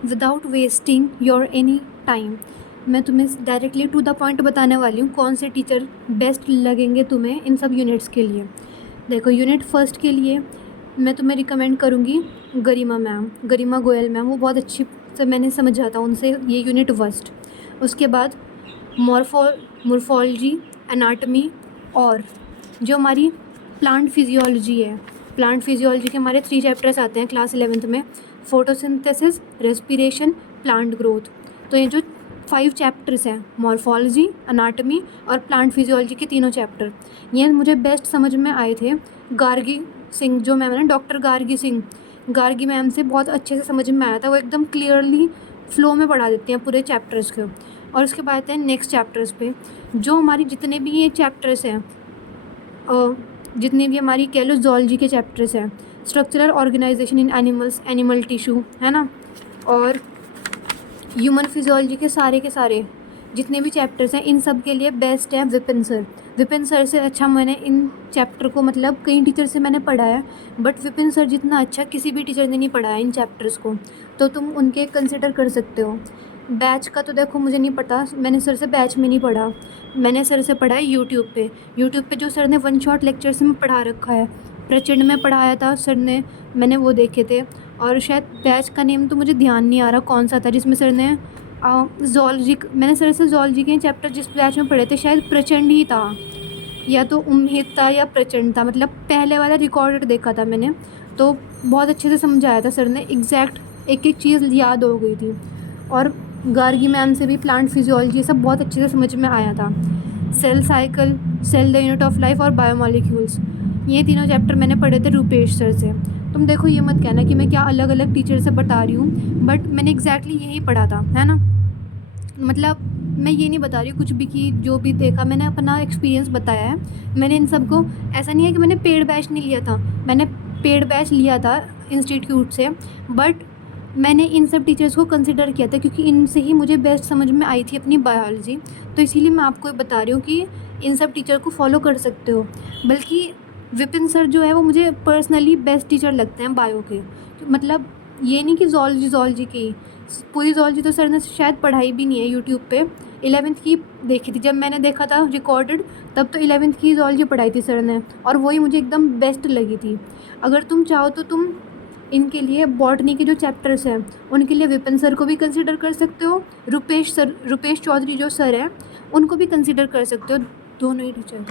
Without wasting your any time मैं तुम्हें directly to the point बताने वाली हूँ कौन से टीचर बेस्ट लगेंगे तुम्हें इन सब यूनिट्स के लिए। देखो, यूनिट फर्स्ट के लिए मैं तुम्हें रिकमेंड करूँगी गरिमा मैम, गरिमा गोयल मैम। वो बहुत अच्छी से मैंने समझा था उनसे ये यूनिट फर्स्ट। उसके बाद मोर्फोलॉजी, एनाटमी और जो हमारी प्लांट फिजियोलॉजी है, प्लांट फिजियोलॉजी के हमारे 3 चैप्टर्स आते हैं क्लास 11th में, फोटोसिंथेसिस, रेस्पिरेशन, प्लांट ग्रोथ। तो ये जो 5 चैप्टर्स हैं, मॉर्फोलॉजी, एनाटमी और प्लांट फिजियोलॉजी के तीनों चैप्टर, ये मुझे बेस्ट समझ में आए थे गार्गी सिंह जो मैम है ना, डॉक्टर गार्गी सिंह, गार्गी मैम से बहुत अच्छे से समझ में आया था। वो एकदम क्लियरली फ्लो में पढ़ा देती हैं पूरे चैप्टर्स को। और उसके बाद आते हैं नेक्स्ट चैप्टर्स पे, जो हमारी जितने भी ये चैप्टर्स हैं, जितने भी हमारी कह लो ज़ूलॉजी के चैप्टर्स हैं, स्ट्रक्चरल ऑर्गेनाइजेशन इन एनिमल्स, एनिमल टिश्यू है ना, और ह्यूमन फिजियोलॉजी के सारे जितने भी चैप्टर्स हैं, इन सब के लिए बेस्ट है विपिन सर। विपिन सर से अच्छा मैंने इन चैप्टर को, मतलब कई टीचर से मैंने पढ़ा है, बट विपिन सर जितना अच्छा किसी भी टीचर ने नहीं पढ़ाया इन चैप्टर्स को, तो तुम उनके कंसिडर कर सकते हो। बैच का तो देखो मुझे नहीं पता, मैंने सर से बैच में नहीं पढ़ा, मैंने सर से पढ़ा है यूट्यूब पे जो सर ने 1 शॉट लेक्चर्स में पढ़ा रखा है। प्रचंड में पढ़ाया था सर ने, मैंने वो देखे थे। और शायद बैच का नेम तो मुझे ध्यान नहीं आ रहा कौन सा था, जिसमें सर ने ज़ूलॉजी, मैंने सर से ज़ूलॉजी के चैप्टर जिस बैच में पढ़े थे शायद प्रचंड ही था, या तो उम्मीद था या प्रचंड था, मतलब पहले वाला रिकॉर्डेड देखा था मैंने, तो बहुत अच्छे से समझाया था सर ने, एग्जैक्ट एक एक चीज़ याद हो गई थी। और गार्गी मैम से भी प्लांट फिजियोलॉजी सब बहुत अच्छे से समझ में आया था। Cell cycle, cell the unit of life और बायोमोलिक्यूल्स, ये तीनों चैप्टर मैंने पढ़े थे रूपेश सर से। तुम देखो, ये मत कहना कि मैं क्या अलग अलग टीचर से बता रही हूँ, बट मैंने एग्जैक्टली यही पढ़ा था, है ना। मतलब मैं ये नहीं बता रही हूँ कुछ भी कि जो भी देखा, मैंने अपना एक्सपीरियंस बताया है। मैंने इन सबको, ऐसा नहीं है कि मैंने पेड बैच नहीं लिया था, मैंने पेड बैच लिया था इंस्टीट्यूट से, बट मैंने इन सब टीचर्स को कंसिडर किया था क्योंकि इनसे ही मुझे बेस्ट समझ में आई थी अपनी बायोलॉजी। तो इसीलिए मैं आपको बता रही हूँ कि इन सब टीचर को फॉलो कर सकते हो। बल्कि विपिन सर जो है वो मुझे पर्सनली बेस्ट टीचर लगते हैं बायो के। तो मतलब ये नहीं कि ज़ूलॉजी की पूरी ज़ूलॉजी तो सर ने शायद पढ़ाई भी नहीं है यूट्यूब पे। 11th की देखी थी जब मैंने देखा था रिकॉर्डेड, तब तो 11th की ज़ूलॉजी पढ़ाई थी सर ने, और वही मुझे एकदम बेस्ट लगी थी। अगर तुम चाहो तो तुम इनके लिए बॉटनी के जो चैप्टर्स हैं उनके लिए विपिन सर को भी कंसिडर कर सकते हो, रुपेश चौधरी जो सर हैं उनको भी कंसिडर कर सकते हो, दोनों ही टीचर।